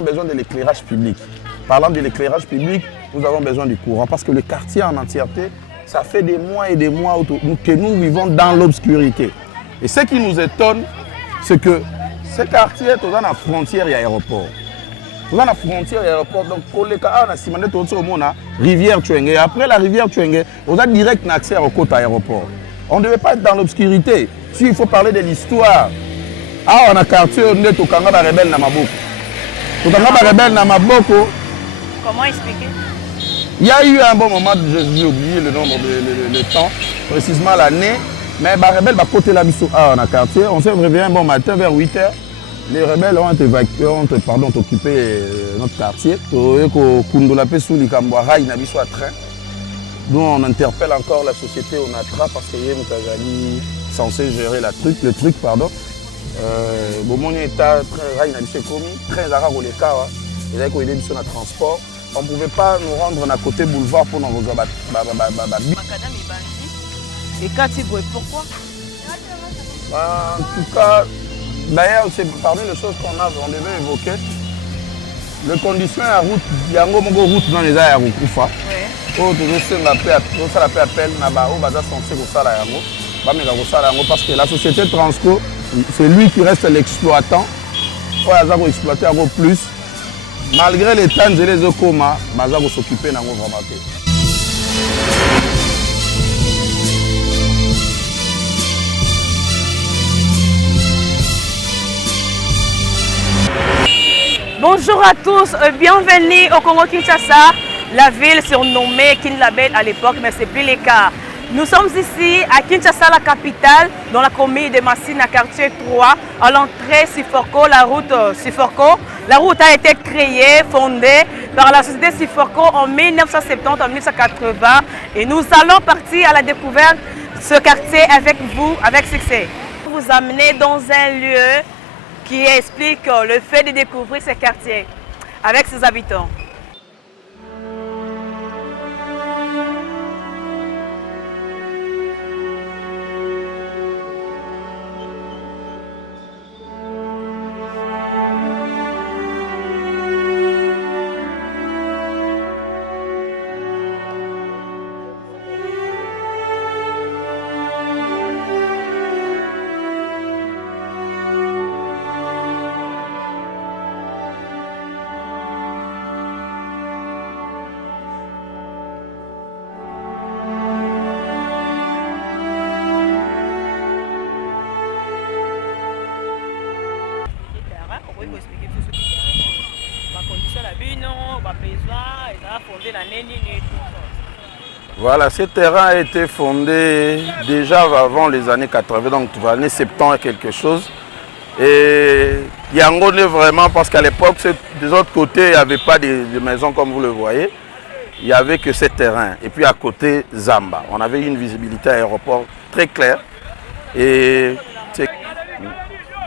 Nous avons besoin de l'éclairage public. Parlant de l'éclairage public, nous avons besoin du courant parce que le quartier en entièreté, ça fait des mois et des mois que nous vivons dans l'obscurité. Et ce qui nous étonne, c'est que ce quartier est dans la frontière et l'aéroport. Dans la frontière et l'aéroport, donc pour les cas, on a simulé tout ça au monde, rivière Tchouengue. Après la rivière Tchouengue, on a direct accès au côté aéroport. On ne devait pas être dans l'obscurité. Si il faut parler de l'histoire, on a quartier, on est au Kanga rebelle dans Maboko. Comment expliquer? Il y a eu un bon moment, j'ai oublié le nombre de temps, précisément l'année, mais les rebelles ont côté la mission dans le quartier. On s'est réveillé un bon matin vers 8 h. Les rebelles ont évacué, occupé notre quartier. Nous on interpelle encore la société Onatra parce qu'il est censé gérer le truc. Transport. On ne pouvait pas nous rendre à côté boulevard pour nous regarder. Et Katiboué, pourquoi? En tout cas, d'ailleurs, c'est parmi les choses on devait évoquer. Les conditions à route, il y a une route dans les aéroports. Parce que la société Transco, c'est lui qui reste l'exploitant. Il faut exploiter un peu plus. Malgré les temps et les comas, il va s'occuper de vraiment. Bonjour à tous, bienvenue au Congo-Kinshasa, la ville surnommée Kinlabel à l'époque, mais ce n'est plus le cas. Nous sommes ici à Kinshasa, la capitale, dans la commune de Massina, quartier 3, à l'entrée Siforco, la route Siforco. La route a été créée, fondée par la société Siforco en 1970-1980 et nous allons partir à la découverte de ce quartier avec vous, avec succès. Vous amener dans un lieu qui explique le fait de découvrir ce quartier avec ses habitants. Voilà, ce terrain a été fondé déjà avant les années 80, donc les années 70 et quelque chose. Et Yango est vraiment, parce qu'à l'époque, des autres côtés, il n'y avait pas de maisons comme vous le voyez. Il n'y avait que ce terrain. Et puis à côté, Zamba. On avait une visibilité à l'aéroport très claire. Et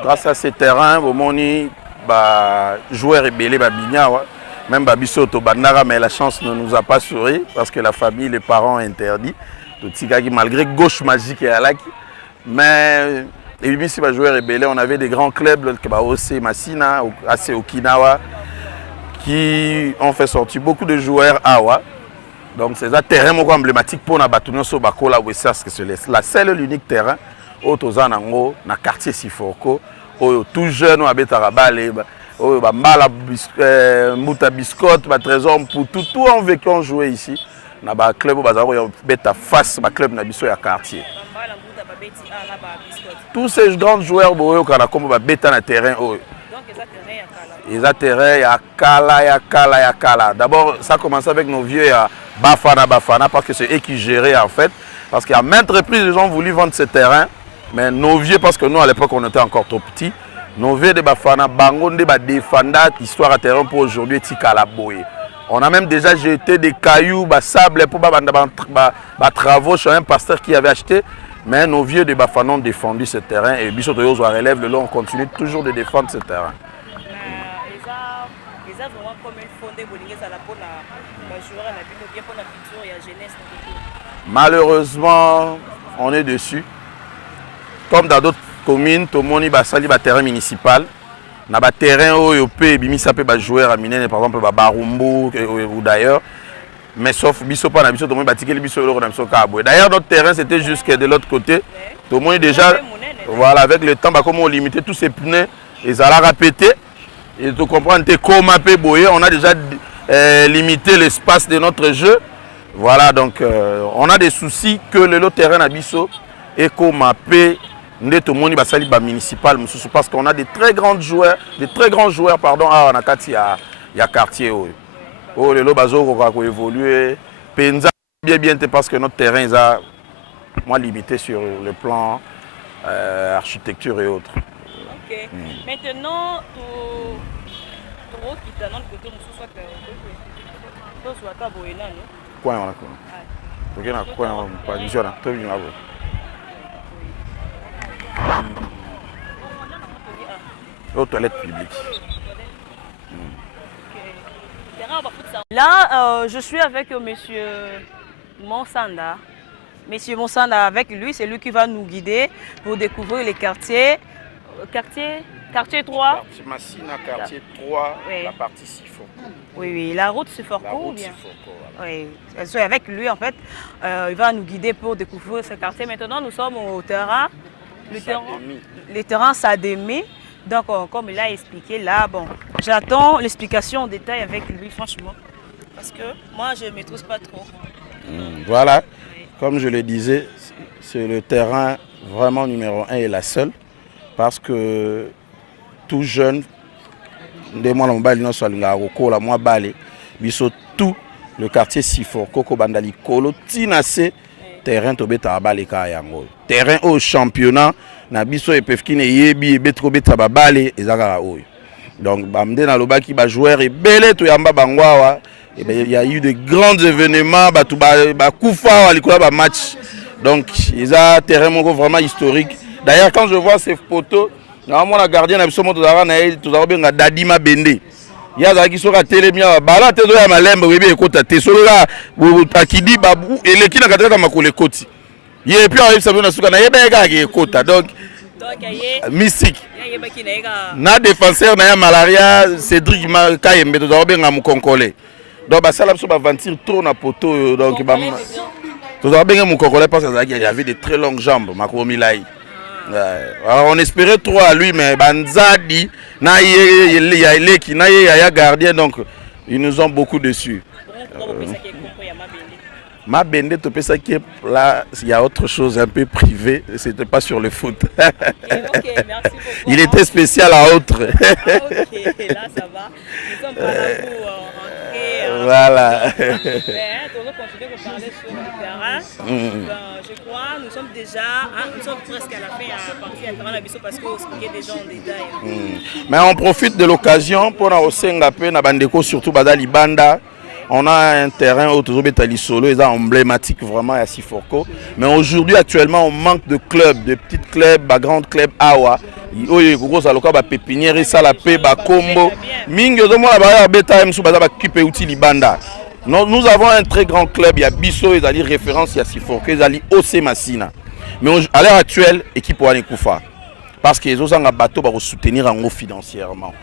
grâce à ce terrain, Bomoni, joueurs et belé, même Babiso Tobandara, mais la chance ne nous a pas souri parce que la famille, les parents ont interdit. Malgré gauche magique et Alaki. Mais et puis, si les joueurs rebelles, on avait des grands clubs, OC Massina, AC Okinawa, qui ont fait sortir beaucoup de joueurs Awa. Donc c'est un terrain emblématique pour la Batounion Sobakola Wessas, que c'est la seule et l'unique terrain au Tozanango, dans le quartier Siforco, tout jeune, on habite à Rabalé. Mouta biscotte, trésor pour tout en vécu on joué ici. Na ba club beta face ba club na biso ya quartier. Tous ces grands joueurs boyo kana comme ba beta na terrain. Donc ils a terrain ya kala. D'abord ça a commencé avec nos vieux ya Bafana parce que c'est eux qui géraient en fait parce qu'à maintes reprises ils ont voulu vendre ce terrain mais nos vieux parce que nous à l'époque on était encore trop petits. Nos vieux de Bafana, Bangonde, défendat, histoire à terrain pour aujourd'hui, Tikalaboye. On a même déjà jeté des cailloux, sable pour travaux chez un pasteur qui avait acheté. Mais nos vieux de Bafana ont défendu ce terrain et Bissot Toyozo relève le long, on continue toujours de défendre ce terrain. Malheureusement, on est dessus. Comme dans d'autres communes, tout le monde a un terrain municipal. na ba terrain oyo pe bimisa pe ba joueur à minene par exemple ba Barumbu ou d'ailleurs. Mais sauf biso pas na biso tout le monde batikeli biso loko na biso ka boy. D'ailleurs notre terrain c'était jusque de l'autre côté. Tout le monde déjà voilà avec le temps bah comme on limitait tous ces pneus et ça l'a répété. Et tu comprends t'es comme un peu boyé, on a déjà limité l'espace de notre jeu. Voilà donc on a des soucis que le terrain na biso et comme un peu tout le monde basali ba municipal parce qu'on a des très grands joueurs pardon à Nakati ya quartier oh le bazo ko évoluer penza bien parce que notre terrain est moins limité sur le plan architecture et autres. OK. Maintenant tu quitter notre côté mususu to soit ta boyena no quoi on a quoi. OK na quoi on pas vision to bien là. Aux toilettes publiques. Là, je suis avec monsieur Monsanda. Monsieur Monsanda, avec lui, c'est lui qui va nous guider pour découvrir les quartiers. Quartier 3. Quartier Massina, quartier 3, oui. La partie Sifoko. Oui, la route Sifoko ou bien Sifoko, oui, avec lui, en fait, il va nous guider pour découvrir ce quartier. Maintenant, nous sommes au terrain. Le terrain Sademi. Donc, comme il a expliqué là, bon, j'attends l'explication en détail avec lui, franchement. Parce que moi, je ne maîtrise pas trop. Voilà, oui. Comme je le disais, c'est le terrain vraiment numéro 1 et la seule. Parce que tout jeune, tout le quartier Sifor, Koko Bandali, Kolo, Tinase, terrain Tobeta Abale Kayango. Terrain au championnat. Nabiso et Pefkine yebi betro beta babale ezaka oyo. Donc bamde na lobaki ba joueur et belé to yamba bangwawa et ben il y a eu de grands événements batu ba kufa alikola ba match. Donc ils a terrain moko vraiment historique. D'ailleurs quand je vois ces photos, normalement la gardien na biso moto zara na to zara benga Dadima Bende. Ya za ki soka telemia bala te do ya malembe webe ekota te solola akidi babu eleki na kataka makole koti. Et puis on a souka na yeba ga kota donc mystique na défenseur na ya malaria Cédric Kayembe to zabenga mu Konkole donc ba sala so ba ventir trop na poto donc ba to zabenga mu Konkole parce qu'il y avait de très longues jambes Makomi Lai. Alors on espérait trop à lui mais Banzadi na yeleki na ya gardien donc ils nous ont beaucoup déçus. Ma Bende te ça qui est là, il y a autre chose un peu privé, c'était pas sur le foot. Okay, merci beaucoup. Il était spécial à autre. Ok, là ça va. Nous sommes pas là pour rentrer. Voilà. Mais on va continuer de parler sur le terrain. Je crois nous sommes déjà, nous sommes presque à la fin à partir à la biso parce qu'on expliquait déjà en détail. Mais on profite de l'occasion pour na osenga pe na bandeko surtout Badali Banda. On a un terrain au Tozobetali Solo, ils sont emblématiques vraiment à Siforko. Mais aujourd'hui, actuellement, on manque de clubs, de petits clubs, de grands clubs Awa. Nous avons un très grand club, il y a Bisso, ils ont référence, il y a Siforko, ils ont OC Massina. Mais à l'heure actuelle, l'équipe Wanekoufa. Parce qu'ils ont un bateau pour soutenir en haut financièrement.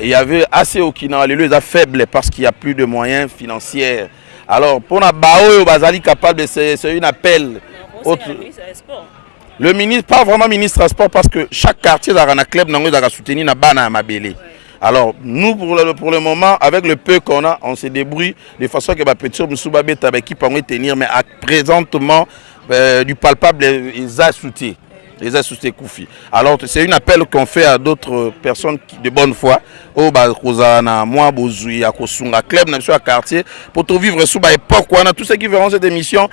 Et il y avait assez au Kina, les lieux sont faibles parce qu'il n'y a plus de moyens financiers. Alors, pour la Bao, Bazali capable de c'est un appel. Le ministre, pas vraiment ministre des Sports, parce que chaque quartier a un club qui a soutenu na bana Mabélé. Alors, nous, pour le moment, avec le peu qu'on a, on se débrouille de façon que les petits Moussouba Beta qui pourront tenir, mais présentement, du palpable, ils ont soutenu. Les associés Koufi. Alors c'est un appel qu'on fait à d'autres personnes de bonne foi au Bazana, moi Bozui, à Kosunga club, dans le quartier pour tout vivre sous l'époque où on a tous ceux qui verront cette émission,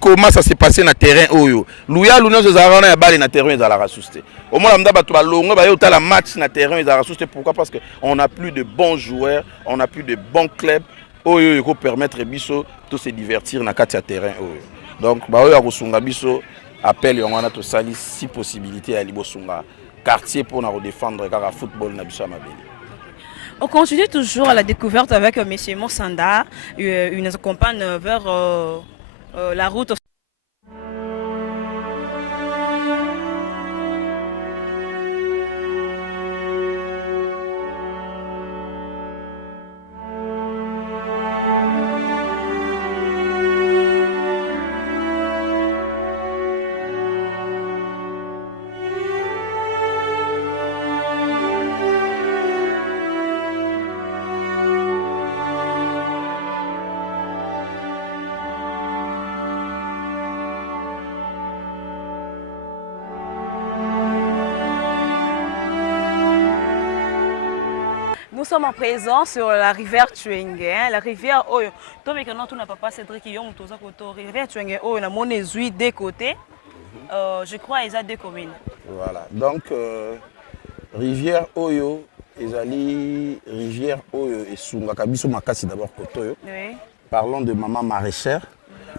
comment ça s'est passé dans le terrain Oyo. Louya l'union de Zarana et Bali dans le terrain ils allaient rassuster. Au moins l'amda batu balongo ba yota la match dans le terrain ils allaient rassuster. Pourquoi? Parce que on n'a plus de bons joueurs, on n'a plus de bons clubs Oyo qui permettre Bisso de se divertir dans le terrain Oyo. Donc ba Oyo à Kosunga Bisso appel on a tout ça si possibilités à Libosunga quartier pour nous défendre le football na biso Mabélé. On continue toujours à la découverte avec monsieur Monsanda, il nous accompagne vers la route. sommes en présent sur la rivière Tuenge, hein, la rivière Oyo. Toi, mais quand tu n'as pas Cédric qui ont la rivière Tuenge Oyo, on a mon ezui des côtés. Je crois qu'ils ont deux communes. Voilà. Donc, rivière Oyo, ezali rivière Oyo et Sungaka biso makasi d'abord Kotoyo. Oui. Parlons de maman maraîchère.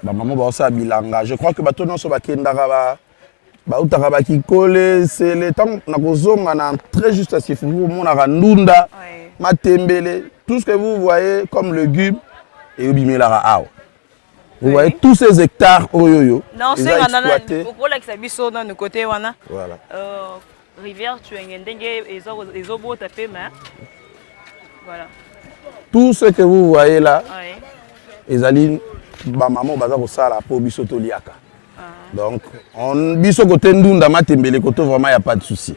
Ba maman ba osa bilanga. Je crois que bato nyonso bakendaka ba utaka ba kikole, c'est le temps na kozonga na très juste à Sifuku monaka ndunda, matembele, tout ce que vous voyez comme légumes et obimelaka awa. Vous voyez tous ces hectares Oyoyo. Non, c'est exploité. Pourquoi là que ça biso dans le côté wana? Voilà. Rivière Tuenge ndenge ezobo tapé mais voilà. Tout ce que vous voyez là, ezali ba maman baza ko sala po biso to liaka. Donc on biso côté ndunda matembele côté vraiment y a pas de souci.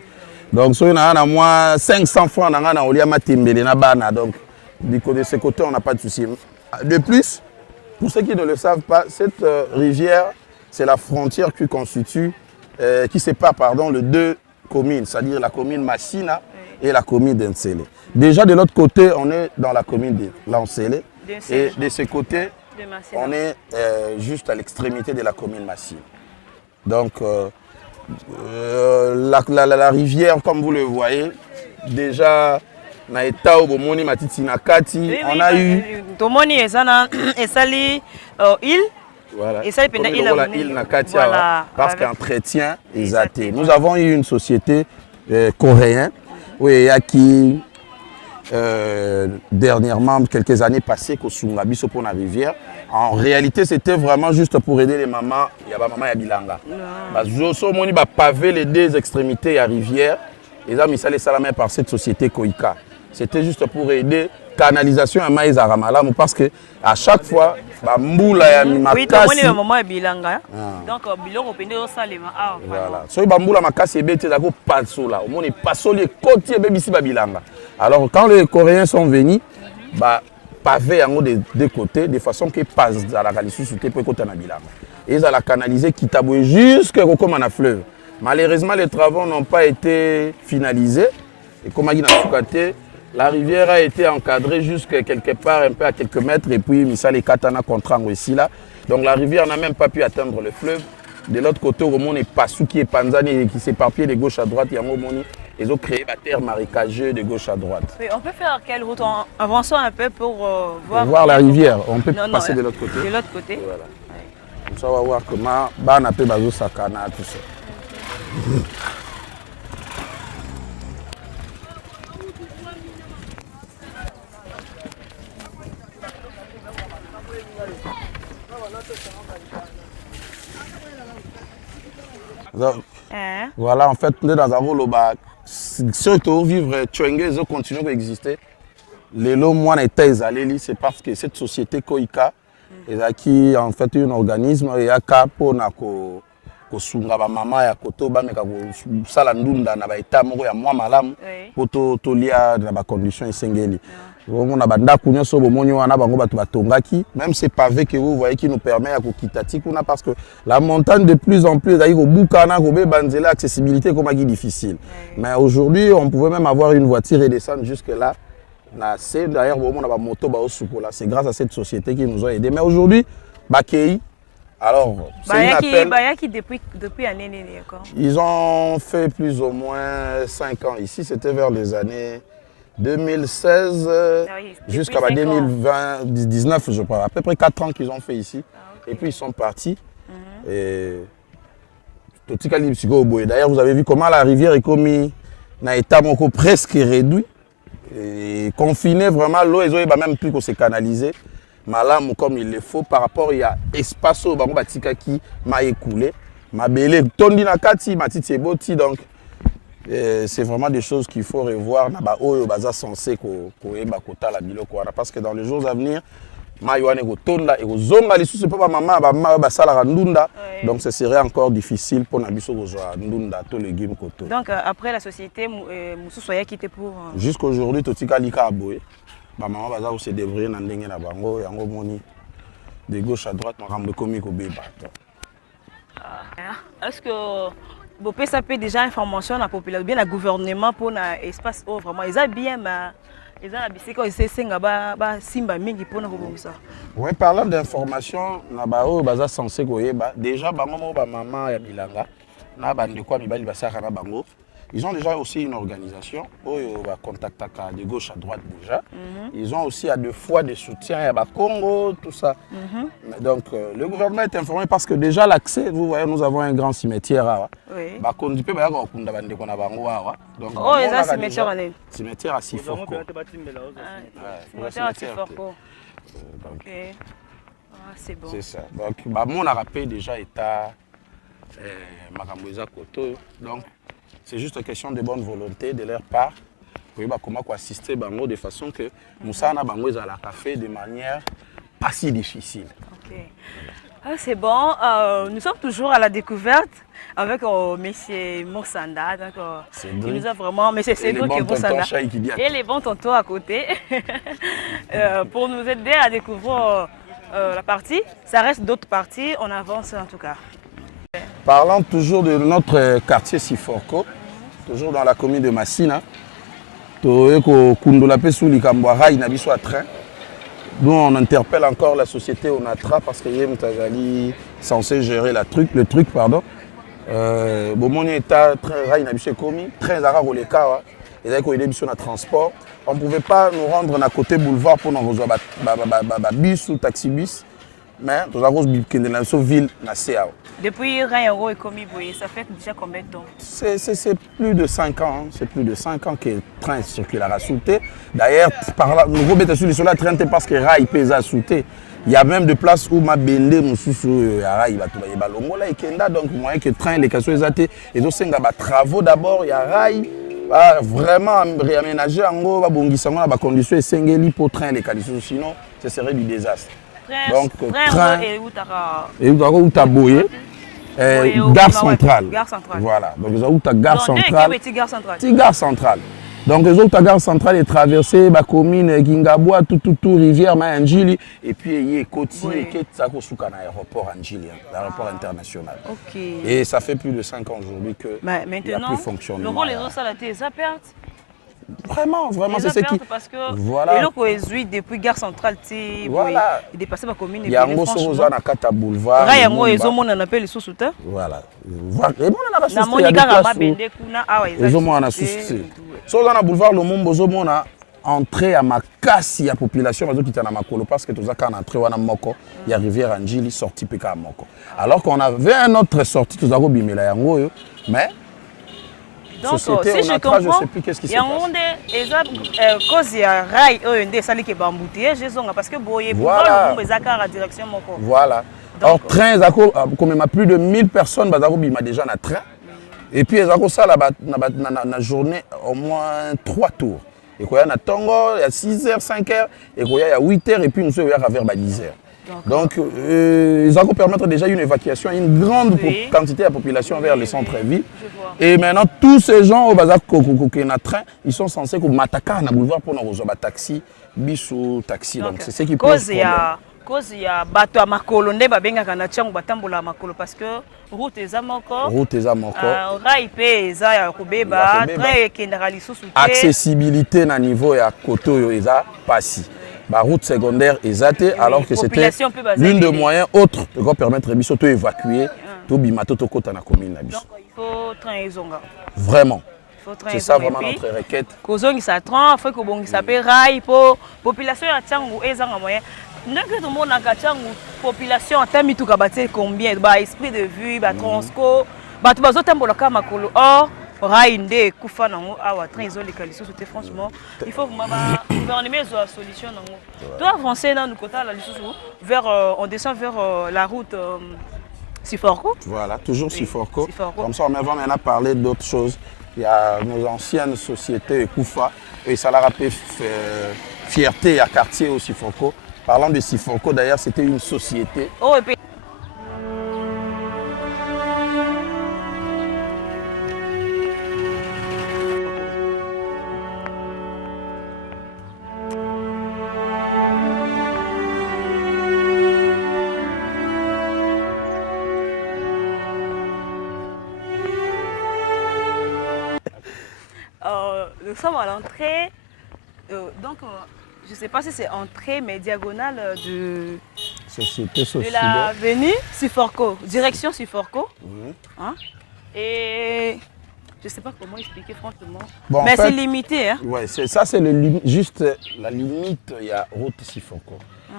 Donc so na na moi 500 francs na na olia matembele na bana donc du côté de ce côté on n'a pas de souci. De plus, pour ceux qui ne le savent pas, cette rivière, c'est la frontière qui constitue qui sépare pardon les deux communes, c'est-à-dire la commune Massina et la commune d'Ensele. Déjà de l'autre côté, on est dans la commune de Lansele et de ce côté, on est juste à l'extrémité de la commune Massina. Donc la rivière, comme vous le voyez, déjà na état au bomoni matiti na kati, on a eu tomoni ezana esali île. Voilà. Et ça, voilà. Parce qu'entretien est athée. Nous avons eu une société coréenne qui dernièrement, quelques années passées, au Sungabiso pour la rivière. En réalité, c'était vraiment juste pour aider les mamans. Il y a maman et Bilanga. Ils ont pavé les deux extrémités de la rivière. Ils ont mis ça par cette société Koika. C'était juste pour aider canalisation à Maïs Aramalamu parce que à chaque fois, bamboula ya makasi. Oui, tu vois maman et Bilanga. Donc biloko pende au salema. Voilà. So bamboula makasi ebete dako pasola. Au monde pasoli côté bebisi ba Bilanga. Alors quand les Coréens sont venus, pavé yango de deux côtés de façon que passe à la Galicie sur pour côté na Bilanga. Et ils ont canalisé Kitaboué jusqu'à comme na fleuve. Malheureusement les travaux n'ont pas été finalisés et comme a dit na Sukate, la rivière a été encadrée jusqu'à quelque part, un peu à quelques mètres, et puis Missal et Katana contrant ici là. Donc la rivière n'a même pas pu atteindre le fleuve. De l'autre côté, au monde est Passouki et Panzani qui s'éparpillent de gauche à droite. Ils ont créé la terre marécageuse de gauche à droite. Oui, on peut faire quelle route en avançant un peu pour voir. Pour voir la rivière, on peut passer de l'autre côté. De l'autre côté. Voilà. Comme ça, on va voir comment Bana peut bazo sakana tout ça. Voilà, en fait, on est dans un rôle où ceux qui vivent Tuenge, ils continuent à exister. Les lots, moi, c'est parce que cette société Koika, qui en fait un organisme, il y a un pour kosunga ba mama ya koto ba meka ko sala ndunda na ba eta moko ya mwa malamu poto tolia na ba conditions esengeli. On a banda kunyo so bomoni wana bango batu batongaki, même ces pavés que vous voyez qui nous permet à kokitati kuna parce que la montagne de plus en plus d'ailleurs au bukana ko be banzela accessibilité comme qui difficile. Mais aujourd'hui, on pouvait même avoir une voiture et descendre jusque là. C'est d'ailleurs on a ba moto ba osukola, c'est grâce à cette société qui nous a aidé. Mais aujourd'hui, Bakei alors, depuis année, ils ont fait plus ou moins 5 ans ici. C'était vers les années 2016 jusqu'à 2019, je crois. À peu près 4 ans qu'ils ont fait ici. Et puis ils sont partis. D'ailleurs, vous avez vu comment la rivière est commis dans un état presque réduit. Et confiné, vraiment, l'eau, ils n'ont même plus qu'on s'est canalisé. Malam comme il le faut par rapport il y a espace au bango batika qui m'a écoulé ma belé tondi na kati matiti eboti donc c'est vraiment des choses qu'il faut revoir na ba oyo baza censé ko eba kota la biloko wana parce que dans les jours à venir maïwane ko tonda et ko zonga lisusu pa maman ba sala ndunda donc ce serait encore difficile pour na biso ko zo ndunda to légumes koto. Donc après la société mususu ya quitté pour jusqu'aujourd'hui totika lika aboye. Maman va se débrouiller dans le bango et en moni de gauche à droite maman de comique au bébé. Est-ce que vous pouvez savoir déjà information à la population, bien le gouvernement pour un espace où vraiment ils ont bien Eza na bisika osesenga ba simba mingi pona kobongisa. Oui, parlant d'information, na ba o baza censé koyeba déjà bango mo ba maman ya bilanga na ba ndeko mibali basaka na bango. Ils ont déjà aussi une organisation où ils va contacter de gauche à droite déjà. Ils ont aussi à deux fois des soutiens à Congo, tout ça. Donc le gouvernement est informé parce que déjà l'accès, vous voyez, nous avons un grand cimetière. Oui. Donc, oh, il y a un cimetière à l'aide. Cimetière à Siforko. Cimetière à Siforko. Ok. Ah, c'est bon. C'est ça. Donc, mon rappel déjà état Makamboisa Koto. Donc, c'est juste une question de bonne volonté de leur part. Pour comment assister Bango de façon que Moussa na Bango à la café de manière pas si difficile. Ok. Ah, c'est bon. Nous sommes toujours à la découverte avec M. Moussanda. Il nous a vraiment. M. Cédric Moussanda. Et les bons tontons à côté. Pour nous aider à découvrir la partie. Ça reste d'autres parties. On avance en tout cas. Parlant toujours de notre quartier Siforko, toujours dans la commune de Massina, nous on interpelle encore la société Onatra parce que est censé gérer le truc. Pardon. Transport. On ne pouvait pas nous rendre à côté boulevard pour nous rejoindre bus ou taxi bus. Mais nous avons une ville. Depuis Rayango et Komi Boye, ça fait déjà combien de temps? C'est plus de 5 ans. C'est plus de 5 ans que le train circule à Souté. D'ailleurs, nous remettons sur le sol à train parce que Rai pèse à Souté. Il y a même des places où ma bende mususu Rai va tomber balongo là et kenda donc moyen que train les cassos exaté et donc c'est un travaux d'abord il y a Rai vraiment réaménager en gros va bongisa na ba conditions esengeli pour train les cassos sinon ce serait du désastre. Donc train et où ta boye gare centrale. Voilà. Donc ils ont ta gare centrale. Gare centrale. Donc les autres gare centrale est traversée la commune Kingaboua tout rivière Mayanjili et puis il y a côté qui est à l'aéroport Anjili, l'aéroport international. OK. Et ça fait plus de 5 ans aujourd'hui que maintenant plus fonctionnement. Le rôle les autres ça a été perte. Vraiment, c'est ce qui. Parce que voilà. Et là, depuis Gare Centrale, voilà. Il dépassait ma commune. Il y a un mot sur Rosanna Kata Boulevard. Il y a un mot, ils ont mon appel sous soutien. Voilà. Il y a un souci. Sur Rosanna Boulevard, le monde, ils ont entré à ma casse, il y a population qui est à Makolo parce que tout ça, quand on entré à Moko, il y a rivière Anjili sorti PK à Moko. Alors qu'on avait un autre sorti, tout ça, mais. Donc, société, si je comprends, je ne sais plus qu'est-ce qui se passe. Il y a cause de rail, parce que voilà. Voilà. Or, train, comme plus de 1000 personnes, déjà dans train. Et puis, ça la journée au moins 3 tours. Et il y a Tongo, il y a 6h, 5h, et il y a 8h, et puis nous sommes vers 10h. Donc, ils vont permettre déjà une évacuation, une grande quantité de population vers le centre-ville. Et maintenant, tous ces gens au bazar train, ils sont censés m'attaquer à boulevard pour nous rejoindre taxi, bis ou taxi. Donc, c'est ce qui pose problème. Cause il y a bateau à Makolo, ne babenga kana tiango batambola à Makolo parce que route est à Moko. Route est à Moko. Rail pe za ya kubeba, très kendali susu. Accessibilité na niveau ya koto eza passi. La route secondaire est atteinte alors que c'était l'une des moyens autres de permettre biso to évacuer to bimato to kota na commune na biso. Donc il faut train ezonga. Vraiment. C'est ça vraiment notre requête. Kozongisa train, faut que bongisa pe rail po population ya tiango ezanga moyen. Donc tout le monde a tiango population ata mituka batie combien ba esprit de vue, ba transco, ba to bazotambola ka Makolo. Or Raïndé, Koufana, Awa, train isolé, c'était franchement, il faut vraiment gouverner une solution. Tu dois avancer dans le côté vers, on descend vers la route Siforko. Voilà, toujours Siforko. Comme ça, on va maintenant parler d'autres choses. Il y a nos anciennes sociétés Koufa, et ça leur a fait fierté à quartier au Siforko. Parlant de Siforko, d'ailleurs, c'était une société. Oh, et puis... Nous sommes à l'entrée je ne sais pas si c'est entrée, mais diagonale de Société l'avenue Siforco, direction Siforco. Hein? Et je ne sais pas comment expliquer franchement. Bon, mais c'est limité. Hein? Ouais, c'est juste la limite, il y a route Siforco.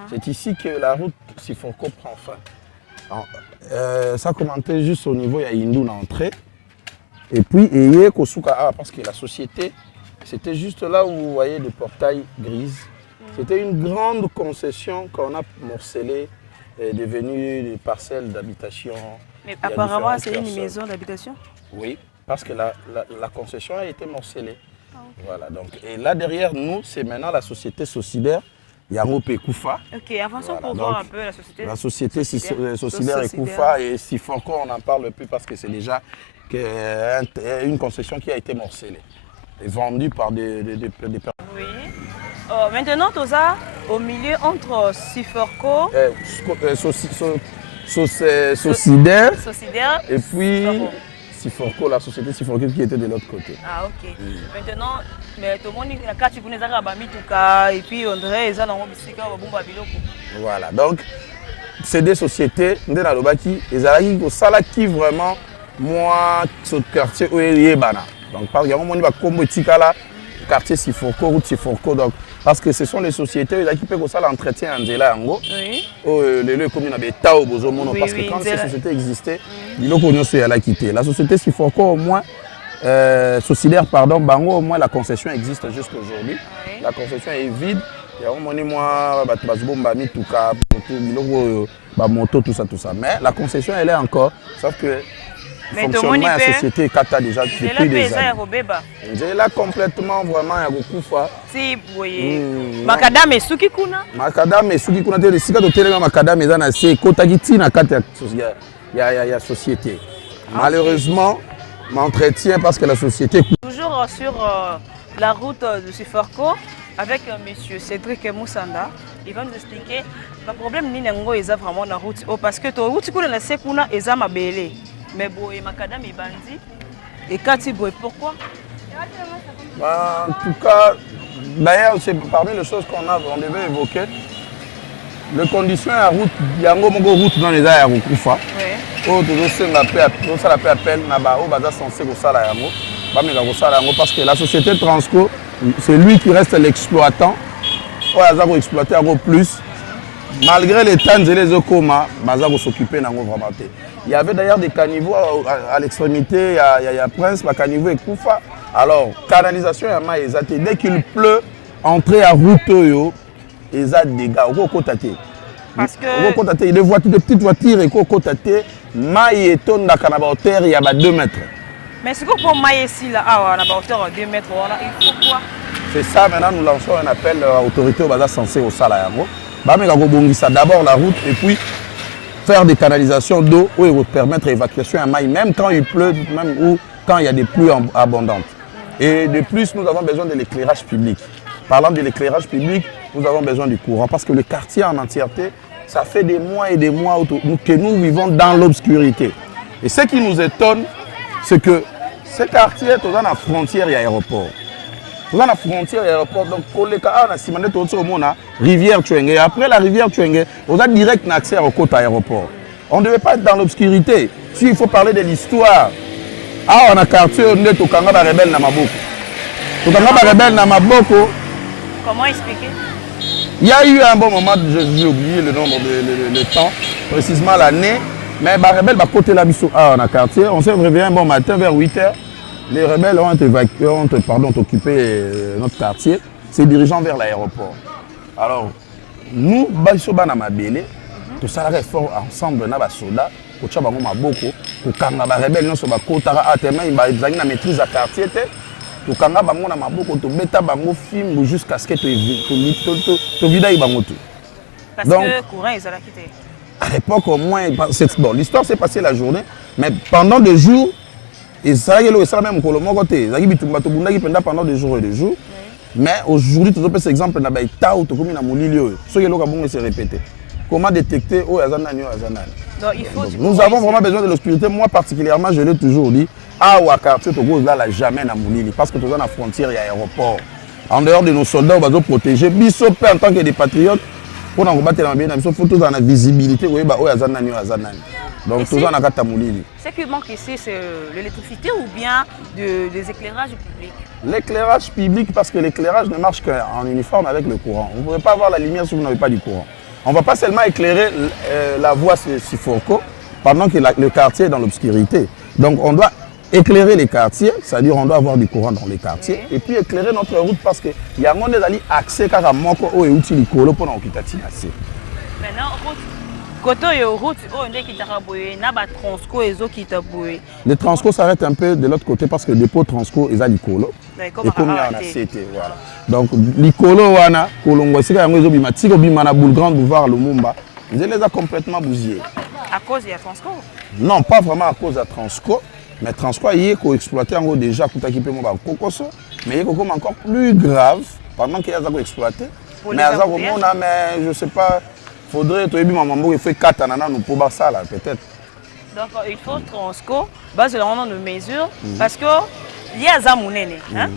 C'est ici que la route Siforco prend fin. Ça commentait juste au niveau, il y a Hindu l'entrée. Et puis, il y a Kosuka, parce que la société, c'était juste là où vous voyez le portail grise. C'était une grande concession qu'on a morcelée, devenue des parcelles d'habitation. Mais apparemment, c'est une maison d'habitation? Oui, parce que la concession a été morcelée. Voilà, donc, et là derrière nous, c'est maintenant la société Socidaire, Yango Koufa. Ok, avançons pour voir un peu la société. La société Socidaire et Koufa, et Siforco, on n'en parle plus parce que c'est déjà une concession qui a été morcelée et vendue par des personnes. Oui. Maintenant, tout ça, au milieu entre Siforco, Socidaire et puis Siforco, la société Siforco qui était de l'autre côté. Ah ok. Maintenant, mais tout le monde a carte pour les Arabes et puis on dirait qu'ils ont Voilà, donc c'est des sociétés, qui vraiment, moi, ce quartier où il y a Bana. Donc par exemple, on va comme Tikala, quartier Siforco, route Siforco, donc parce que ce sont les sociétés qui peuvent faire l'entretien en Zela Yango. Oui. Les communes avaient Tao Bozomono parce que quand ces sociétés existaient, ils ont connu ceux qui quitté. La société Siforco au moins, Socidaire pardon, Bango au moins la concession existe jusqu'à aujourd'hui. Oui. La concession est vide. Il y a un moment moi, Bazbomba, Mituka, moto, tout ça. Mais la concession elle est encore, sauf que le fonctionnement de la société Kata déjà depuis des années. J'ai là complètement vraiment il y a beaucoup fois. Si vous voyez. Macadam et Sukikuna. Macadam et Sukikuna te sika to telema macadam eza na se kotagiti na kata ya société. Malheureusement, m'entretient parce que la société toujours sur la route de Siforco avec monsieur Cédric Moussanda, il va nous expliquer le problème ni nango eza vraiment na route parce que to route kuna na sekuna eza mabele. Mais bon, et macadam est bandit. Et Kati Boy, pourquoi? En tout cas, d'ailleurs, c'est parmi les choses on devait évoquer. Les conditions à route, il y a une route dans les aéroports. Ça appelle parce que la société Transco, c'est lui qui reste l'exploitant. Il a exploité plus. Malgré les temps et les okoma, il s'occuper de vraiment. Il y avait d'ailleurs des caniveaux à l'extrémité, il y a Prince, le caniveau et Koufa. Alors, canalisation, dès qu'il pleut, entrer à route, il y a des dégâts. Parce que... Il y a des petites voitures et maille et tonne de terre, il y a 2 mètres. Mais ce qu'on peut mailler ici, là, à la hauteur de 2 mètres, il faut quoi? C'est ça, maintenant nous lançons un appel à l'autorité censée au Salayango. D'abord la route et puis faire des canalisations d'eau où ils vont permettre l'évacuation à maille, même quand il pleut, même ou quand il y a des pluies abondantes. Et de plus, nous avons besoin de l'éclairage public. Parlant de l'éclairage public, nous avons besoin du courant parce que le quartier en entièreté, ça fait des mois et des mois que nous vivons dans l'obscurité. Et ce qui nous étonne, c'est que ce quartier est dans la frontière et l'aéroport. Dans la frontière et l'aéroport, donc pour les cas, on a simulé tout ça au monde, rivière Tchouengue. Après la rivière Tchouengue, on a direct accès au côté aéroport. On ne devait pas être dans l'obscurité. Si il faut parler de l'histoire, on a quartier, on est au Kanga Rebelle Namaboko. Au Kanga Rebelle Namaboko. Comment expliquer? Il y a eu un bon moment, j'ai oublié le nombre de temps, précisément l'année, mais les rebelles va côté la biso on a quartier. On s'est réveillé un bon matin vers 8 h. Les rebelles ont occupé notre quartier, se dirigeant vers l'aéroport. Alors, nous, Baïsobana Mabele, tout ça est fort ensemble, nous sommes soldats, nous sommes Maboko, nous sommes rebelles, nous sommes Kotara, nous avons maîtrise à quartier, nous sommes Maboko, nous sommes film jusqu'à ce que tu vides Bangotu. Parce que le courant, ils ont quitté. À l'époque, au moins, bon, l'histoire s'est passée la journée, mais pendant des jours, et ça a même côté. Pendant des jours et des jours. Mais aujourd'hui, tu as cet exemple, tu as Tao, tu as Moulilio. Ce qui est se répéter. Comment détecter où nous avons vraiment besoin de l'obscurité. Moi, particulièrement, je l'ai toujours dit. Quartier, tu n'as jamais na Moulili. Parce que tu es dans la frontière et l'aéroport. en dehors de nos soldats, on va protéger. Biso en tant que des patriotes, pour nous combattre dans bien, il faut tout la visibilité. Oui, bah, donc tout ça on a gâté moulili. Ce qui manque ici, c'est l'électricité ou bien des éclairages publics. L'éclairage public, parce que l'éclairage ne marche qu'en uniforme avec le courant. Vous ne pouvez pas avoir la lumière si vous n'avez pas du courant. On ne va pas seulement éclairer la voie Siforco pendant que le quartier est dans l'obscurité. Donc on doit éclairer les quartiers, c'est-à-dire on doit avoir du courant dans les quartiers, et puis éclairer notre route parce qu'il y a un accès car à Moko ou outil licolo pour l'occupation. Maintenant, côté route, le Transco s'arrête un peu de l'autre côté parce que le dépôt Transco est à l'icolo. Et comme il y a un ACT, voilà. Donc l'icolo wana, Kolongo, c'est quand même bimatique, bimana boulgrand boulevard Lumumba, ils les a complètement bousillés. À cause de Transco? Non, pas vraiment à cause de Transco, mais Transco il est exploité en gros déjà pour t'équiper mon Kokoso, mais il est encore plus grave pendant qu'il y a exploité. Mais à mais je sais pas. Faudrait que il fait 4 ananas pour ça là peut-être. Donc il faut Transco, base de mesures parce que il y a ça monene hein.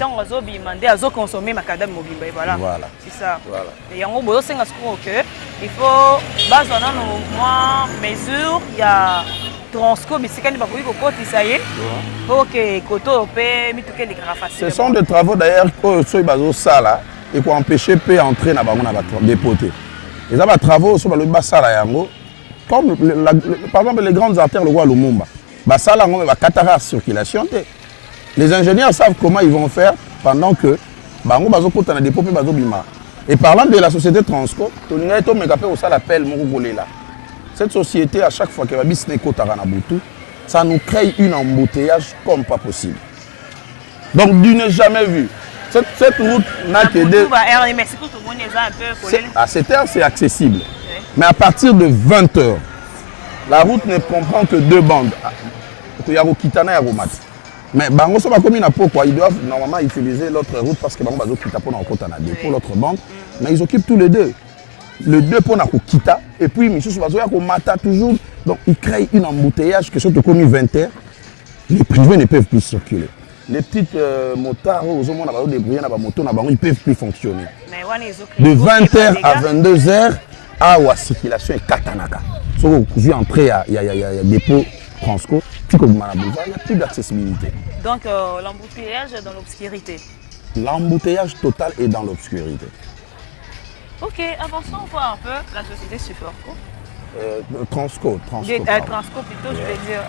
Donc on doit demander à consommer macadam mobile voilà. C'est ça. Voilà. Et en gros c'est que il faut base de mesures, il y a Transco mais c'est quand même pas pour que ça y est. Pour que koto peut mituke les graffaces. Ce sont des travaux d'ailleurs que soit bazo ça là et pour empêcher peut entrer dans bango na dépoter. Les travaux sur le Bassala Yango, comme par exemple les grandes artères, le roi Lumumba, Bassala Yango va cataract circulation. Les ingénieurs savent comment ils vont faire pendant que Bango Bazo Kota na dépôt Bazo Bima. Et parlant de la société Transco, cette société, à chaque fois qu'elle va bisne Kota na Boutou, ça nous crée un embouteillage comme pas possible. Donc du n'ai jamais vu. Cette route n'a que deux. À cette heure, c'est accessible. Mais à partir de 20 h, la route ne comprend que 2 bandes. Il y a Kitana et Romat. Mais Bango Soba comme ils doivent normalement utiliser l'autre route parce que Bango Kita pour l'autre bande. Mais ils occupent tous les deux. Le 2 pour Kita et puis Michou Soba Mata toujours. Donc ils créent un embouteillage que surtout comme 20 h, les privés ne peuvent plus circuler. Les petites motards, ils ne peuvent plus fonctionner. De 20 h à 22 h, la circulation est katanaka. Si vous entrez, il y a des dépôts Transco, il n'y a plus d'accessibilité. Donc l'embouteillage est dans l'obscurité. L'embouteillage total est dans l'obscurité. Ok, avançons voir un peu la société Siforco. Transco. Transco plutôt, je vais dire.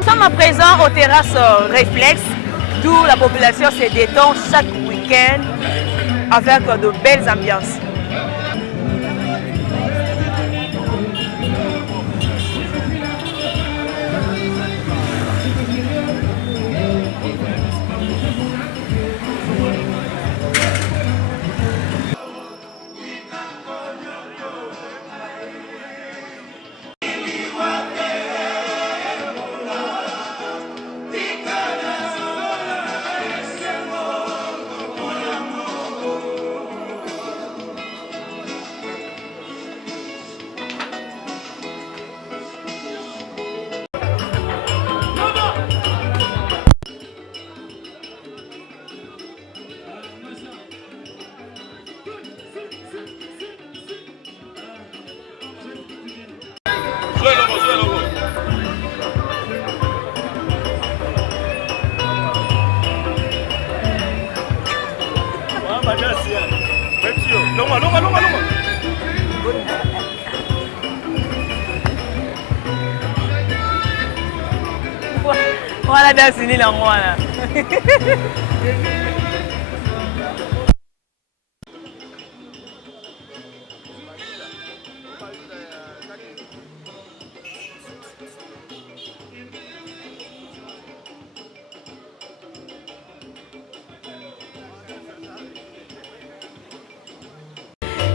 Nous sommes à présent aux terrasses Réflexe, d'où la population se détend chaque week-end avec de belles ambiances. Voilà, Dassini, là, moi, là.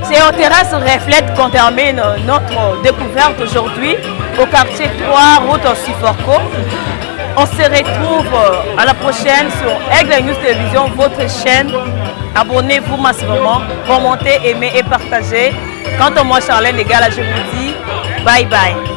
Ces terrasses reflètent qu'on termine notre découverte aujourd'hui au quartier 3, route Siforco. On se retrouve à la prochaine sur Aigle News Télévision, votre chaîne. Abonnez-vous massivement, commentez, aimez et partagez. Quant à moi, Charlène Égala, je vous dis bye bye.